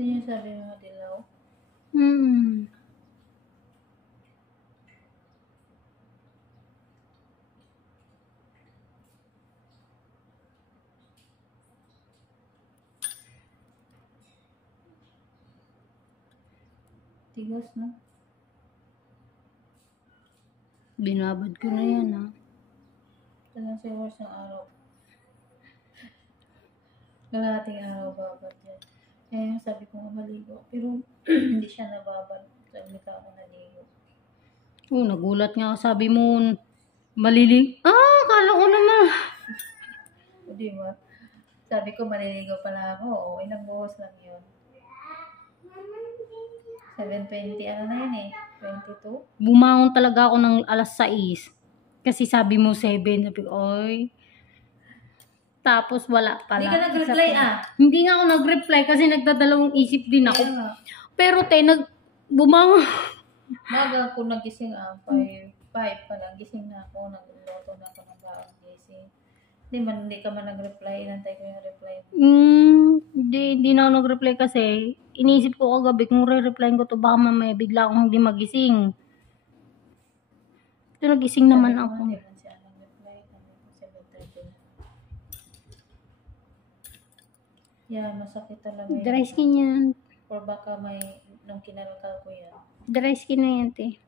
Yun yung sabi mo, dilaw. Tigas, no? Binabad ko na yan, ha. Ito lang siguro sa araw. Kalahating araw babad yan. Kaya yung sabi ko nga maligo. Pero hindi siya nababad. Sabi ka ako naligo. Oh, nagulat nga ako. Sabi mo, malilig. Kala ko naman. O diba? Sabi ko maliligo pala ako. O, ilang buhos lang yun. 7:20, ano na yun eh? 22? Bumangon talaga ako ng alas 6. Kasi sabi mo 7. Sabi ko, oy. Tapos wala pala. Hindi ka nag-reply Hindi nga ako nag-reply kasi nagdadalawang isip din ako. Pero bumangon. Maga ako nagising 5 pa lang. Gising na ako. Nagluto na ako ng baong gising. Hindi ka man nag-reply. Inantay ko yung reply. Hindi na ako nag-reply kasi iniisip ko kagabi kung re-replyin ko to baka mamaya bigla akong hindi magising. Ito nagising naman ako. Hindi man siya nag-reply. 7:30. Yeah, masakit talaga yun. Dry skin yan. Or baka nung kinalakal ko yan. Dry skin na yan, te.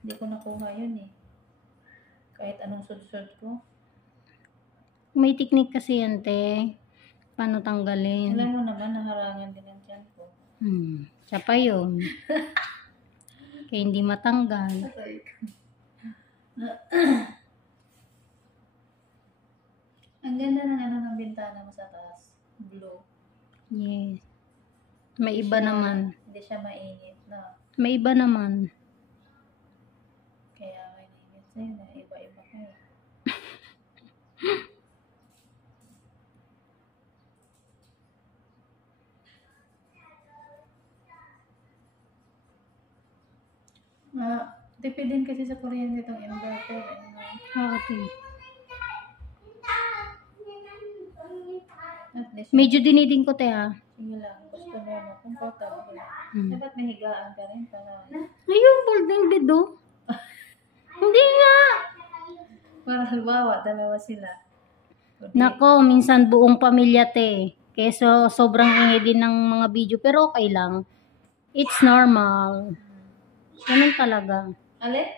Hindi ko nakuha yun eh. Kahit anong sud-sud ko. May technique kasi yan, te. Paano tanggalin? Alam mo naman, naharangan din ang tiyan ko. Siya pa yun. Kaya hindi matanggal. Ang ganda ng bintana mo sa taas. Blue. Yes. May iba naman. Hindi siya mainit na. May iba naman. Kaya mainit sa'yo na iba-iba kayo. Tipid din kasi sa kuryente itong inverter. Okay. At least, Medyo diniding ko, te, ha. sige lang. Gusto mo comfortable. Dapat may higaan ka rin para... Ayun, folding bed, oh. Hindi nga. Para halimbawa, dalawa sila. Nako, minsan buong pamilya, te. Keso sobrang ingay din ng mga video. Pero okay lang. It's normal. Ganun talaga. Alin?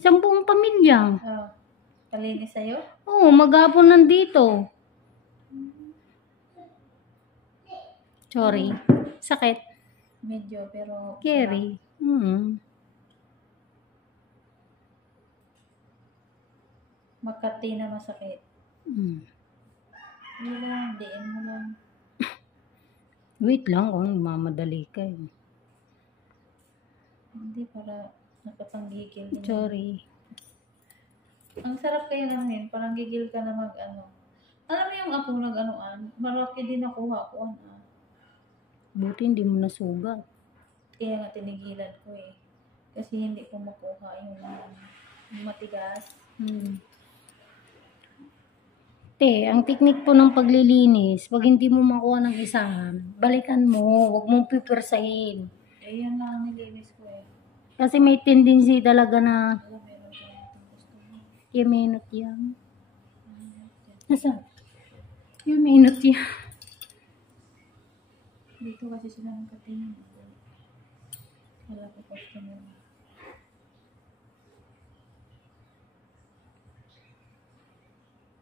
Isang buong pamilya. Oh. Kalinis sa'yo? Oo, maghapon nandito. Sorry. Sakit. Medyo, pero... Scary. Makati na masakit. Hindi lang, diin mo lang. Wait lang, mamadali ka eh. Hindi, para nakapanggigil din. Sorry. Ang sarap kayo namin, parang gigil ka na mag-ano. Alam mo yung ako nag-anoan, marami din nakuha ko. Buti hindi mo nasugat. Kaya nga tinigilan ko eh. Kasi hindi ko makuha yung matigas. Te, ang teknik po ng paglilinis, pag hindi mo makuha ng isa, balikan mo, huwag mong pipirsahin. Eh, yan lang ang nilinis ko eh. Kasi may tendency talaga na Meron ko na itong gusto mo. yung minute yan. Nasa? Yung minute yan. Dito kasi sila ng katingin. Wala ko customer.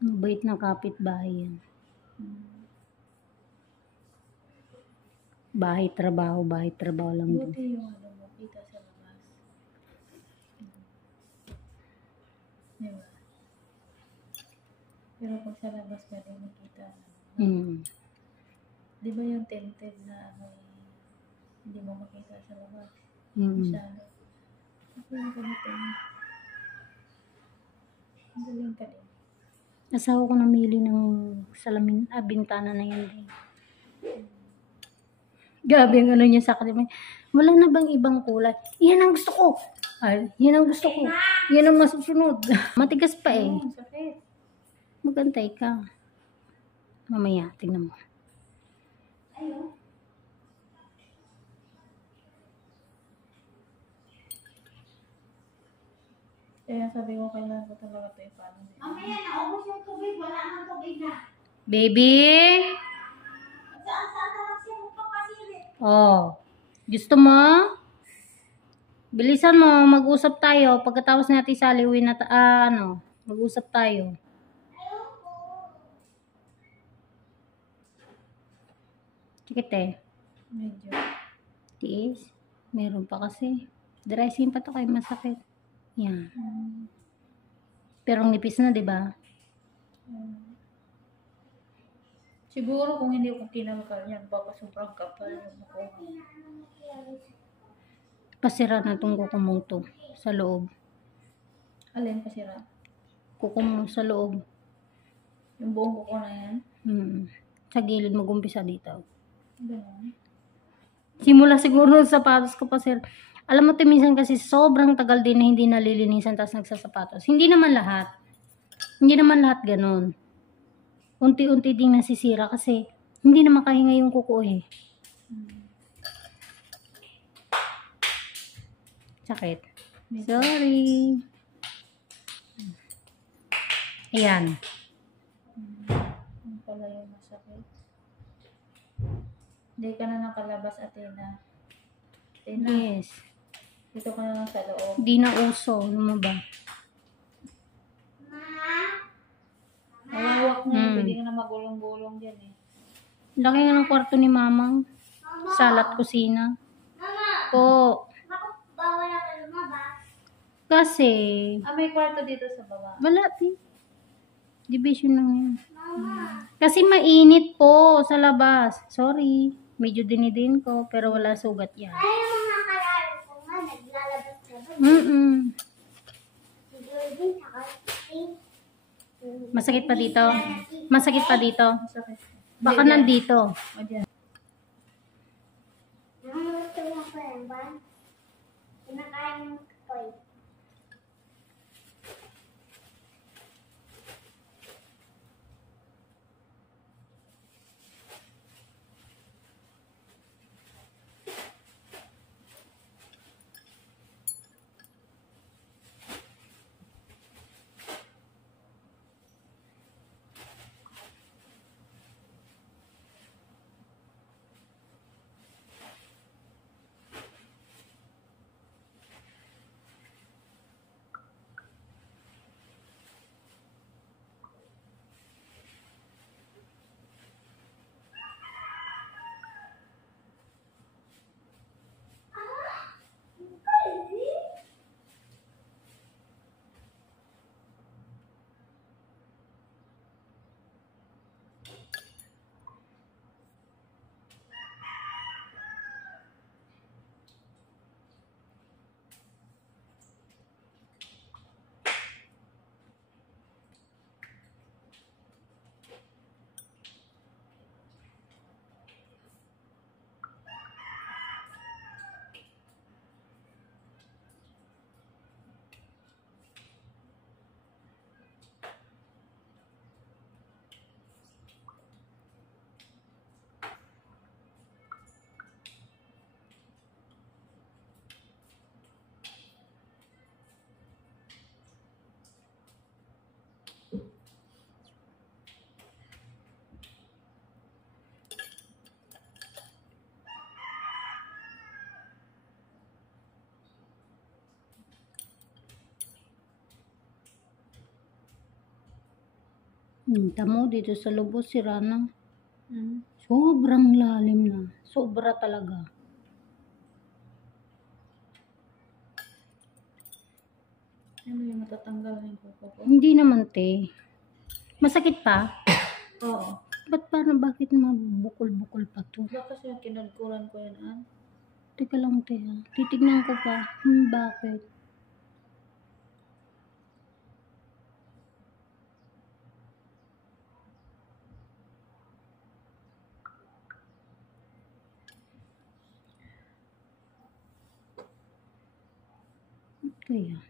Mabait na kapitbahay yan. Bahay-trabaho lang din. Buti yung ano mo, kita sa labas. Diba? Pero pag sa labas ka din nakita. Di ba yung tinted na ano, hindi mo makita sa labas? Masyado. Ako yung ganito. Ang galing ka din. Asawa ko namili ng salamin, bintana na yan din. Gabi ang ano niya sa akin. Wala na bang ibang kulay? Yan ang gusto ko. Yan ang gusto ko. Yan ang masusunod. Matigas pa eh. Sakit. Magantay ka. Mamaya, tingnan mo. Ayun. Kaya sabi ko, kailangan ko talaga ito ipano. Mamaya naubos yung tubig, wala nang tubig na. Baby? Saan na lang siya magpapasilit? Oh. Gusto mo? Bilisan mo, mag-usap tayo. Pagkatapos natin saliwin na, mag-usap tayo. Sikit eh. Medyo. Tiis. Meron pa kasi. Dressing pa to kay masakit. Yan. Pero ang nipis na, di ba? Siguro kung hindi ko kinalkal yan, baka sobrang kapal yung makuha. Pasira na tong kuko mong to sa loob. Alin pa sira? Kuko mo sa loob. Yung buong kuko na yan? Sa gilid mag-umpisa dito. Ganun. Simula siguro sa sapatos ko pa, sir. Alam mo, minsan kasi sobrang tagal din na hindi nalilinisan tapos nagsasapatos. Hindi naman lahat. Hindi naman lahat ganun. Unti-unti din nasisira kasi hindi na makahinga yung kuko eh. Sakit. Sorry. Ayan. Yung pala yung masakit. Hindi ka na nakalabas, Athena. Athena, Yes. dito ka na lang sa loob. Hindi na uso. Ano mo ba? Malawak na, pwede ka na magulong-gulong dyan eh. Laki nga ng kwarto ni mamang. Salat kusina. Po. Bakit bawal ako lumabas? Kasi, May kwarto dito sa baba. wala pi. Division lang yan. Kasi mainit po sa labas. Sorry. Medyo dinidin ko, pero wala sugat yan. Ay, yung mga kalaro ko nga, naglalabas ka ba? Siguro din, saka Masakit pa dito. Masakit pa dito. Masakit. Baka nandito. O dyan. gusto mo pa yan ba? Kinakain ng toy. Tamo dito sa lubos si Rana. Sobrang lalim na. Sobra talaga. Ano yung matatanggal na yung kuko ko? Hindi naman te. Masakit pa? Oo. Bakit mabukol-bukol pa to? Baka kasi kinagkuran ko yan, Teka lang te ha. Titignan ko pa. Bakit? Kaya.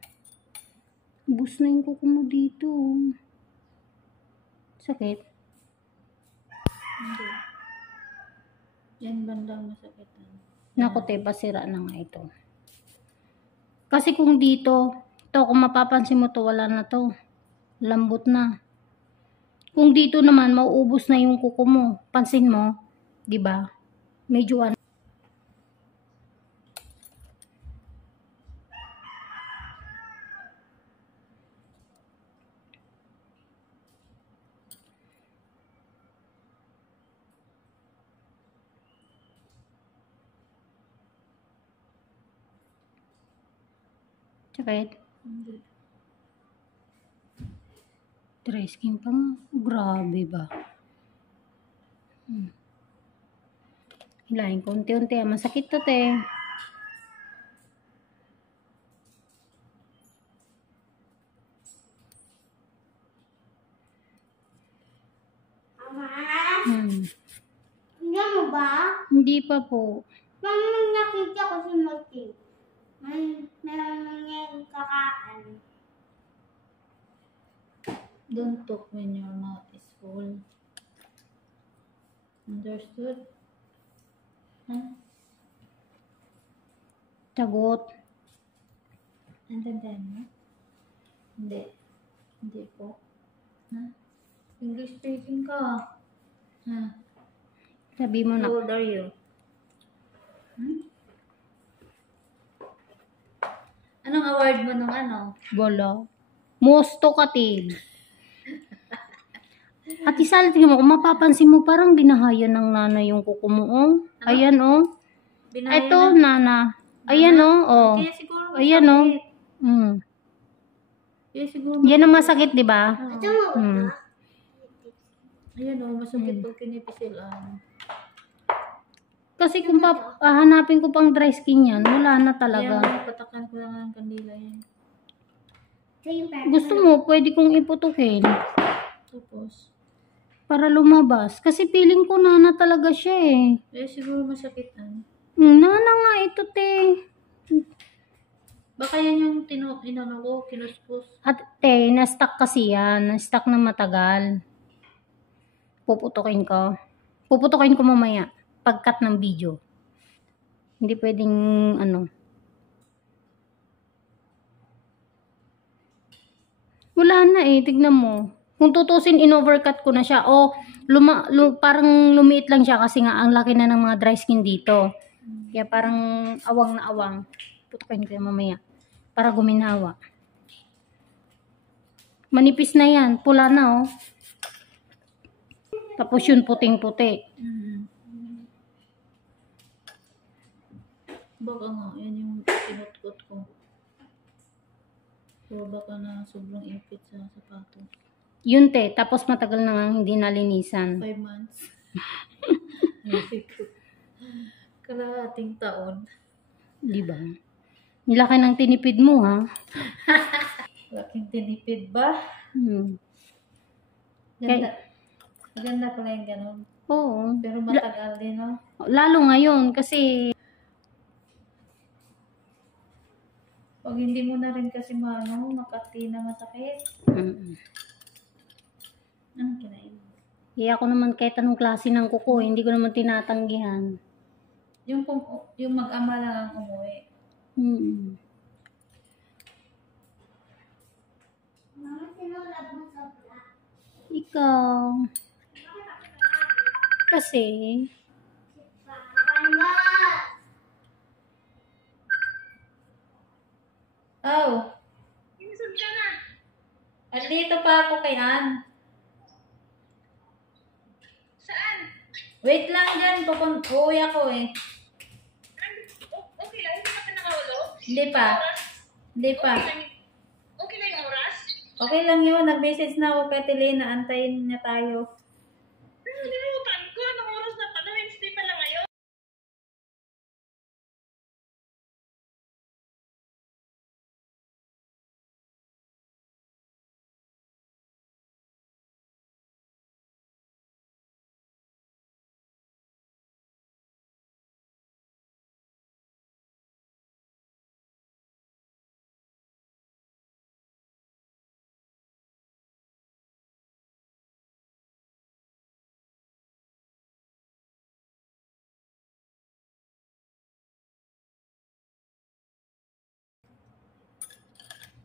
Ubus na yung kuko mo dito. Sakit? Hindi. Yan bandang masakitan. Naku te, pasira na nga ito. Kasi kung dito, To, kung mapapansin mo to, wala na to. Lambot na. Kung dito naman, mauubos na yung kuko mo. Pansin mo, di ba? Medyo ano. Sakit. Hindi. Dry skin pa nga. Grabe ba? Hilahin ko unti-unti. Masakit to, te. Ama, Hmm. mo ba? Hindi pa po. Mama, nakita ko si Martin. Meron nangyayang kakaan. Don't talk when your mouth is full. Understood? Huh? Sagot. Intindihan mo? Hindi. Hindi po. Ha? English speaking ka. Ha? Sabi mo na. How old are you? Anong award mo nung ano? Wala. Most talkative. Ate Sal, tingnan mo, kung mapapansin mo, parang binahayan ng nana yung kuko mo, oh. Ayan, oh. Binaya Ito, na? nana. Ayan, oh. Oh. Kaya siguro Ayan, oh. masakit. Mm. Kaya siguro Yan ang masakit, di ba? Ito mo ba? Mm. Ayan o, masakit pag kinipisilan. Kasi kung hahanapin ko pang dry skin yan, wala na Ayan, talaga. patakan ko lang ng kandila yan. Ito yung Gusto mo, pwede kong iputukin Tapos, para lumabas. Kasi feeling ko nana talaga siya eh. siguro masakit ano. Nana nga ito, te. Baka yan yung inano ko, kinuskus. At te, na-stuck kasi yan. Na-stuck na matagal. Puputukin ko. Puputukin ko mamaya. Pag-cut ng video. Hindi pwedeng ano. Wala na eh. Tignan mo. Kung tutusin, in-overcut ko na siya. O, parang lumiit lang siya kasi nga ang laki na ng mga dry skin dito. Kaya parang awang na awang. Putukin ko yan mamaya. Para guminawa. Manipis na yan. Pula na, oh. Tapos yun, puting-puti. Baka nga, yan yung kinutkot ko. So, baka na sobrang ipit sa sapatos. Yun, te. Tapos matagal na nga hindi nalinisan. 5 months. Kalahating taon. Di ba? Nilaki ng tinipid mo, ha? Laking tinipid ba? Ganda. Ganda pala yung ganun. Oo. Pero matagal din, no? Lalo ngayon, kasi Pag hindi mo na rin kasi makati na masakit. Ano kinain mo? ako naman kahit anong klase ng kuko, hindi ko naman tinatanggihan. Yung mag-ama lang ang umuwi. Mama, sinulat mo sa black. Ikaw. Kasi, Mama! Oh. Minsan ka na. Andito pa ako kay Ann. Saan? Wait lang dyan. Uuwi ako eh. Okay lang, hindi ka pa nakahulog? Hindi pa. Hindi pa. Okay lang yung oras? Okay lang yun. Nag-message na ako kay Tilena. Antayin niya tayo. Nalimutan ko, anong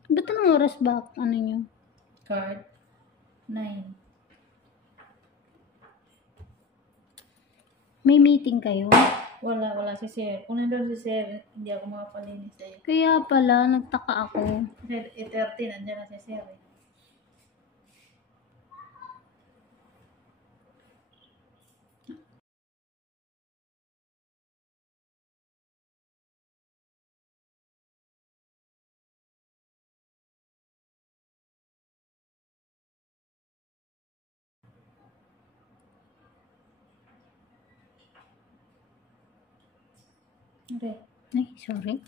Ba't anong oras ba? Ano nyo? Card. 9. May meeting kayo? Wala si Sir. Kung nandun si Sir, hindi ako makapalinis sa'yo. Kaya pala, nagtaka ako. Kasi 13, andyan na si Sir. Eh. Okay. Ay, sorry.